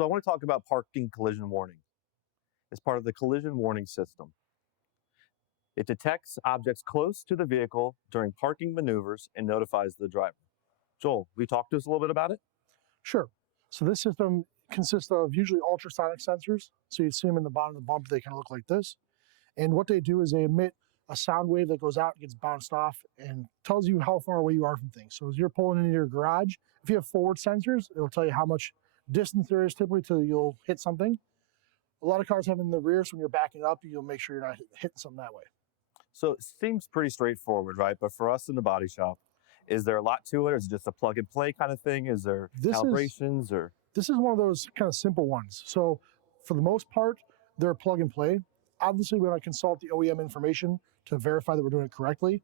So I want to talk about parking collision warning. It's part of the collision warning system. It detects objects close to the vehicle during parking maneuvers and notifies the driver. Joel, will you talk to us a little bit about it? Sure. So this system consists of usually ultrasonic sensors. So you see them in the bottom of the bumper, they kind of look like this. And what they do is they emit a sound wave that goes out, gets bounced off, and tells you how far away you are from things. So as you're pulling into your garage, if you have forward sensors, it'll tell you how much distance there is typically till you'll hit something. A lot of cars have in the rear, so when you're backing up, you'll make sure you're not hitting something that way. So it seems pretty straightforward, right? But for us in the body shop, is there a lot to it? Or is it just a plug and play kind of thing? Is there calibrations or? This is one of those kind of simple ones. So for the most part, they're plug and play. Obviously, we want to consult the OEM information to verify that we're doing it correctly.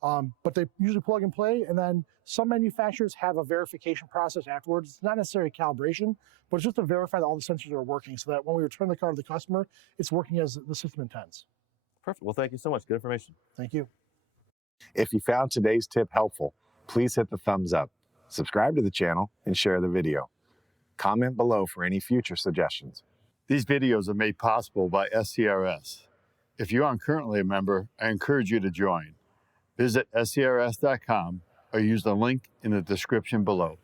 But they usually plug and play, and then some manufacturers have a verification process afterwards. It's not necessarily calibration, but it's just to verify that all the sensors are working so that when we return the car to the customer, it's working as the system intends. Perfect. Well, thank you so much. Good information. Thank you. If you found today's tip helpful, please hit the thumbs up, subscribe to the channel, and share the video. Comment below for any future suggestions. These videos are made possible by SCRS. If you aren't currently a member, I encourage you to join. Visit scrs.com or use the link in the description below.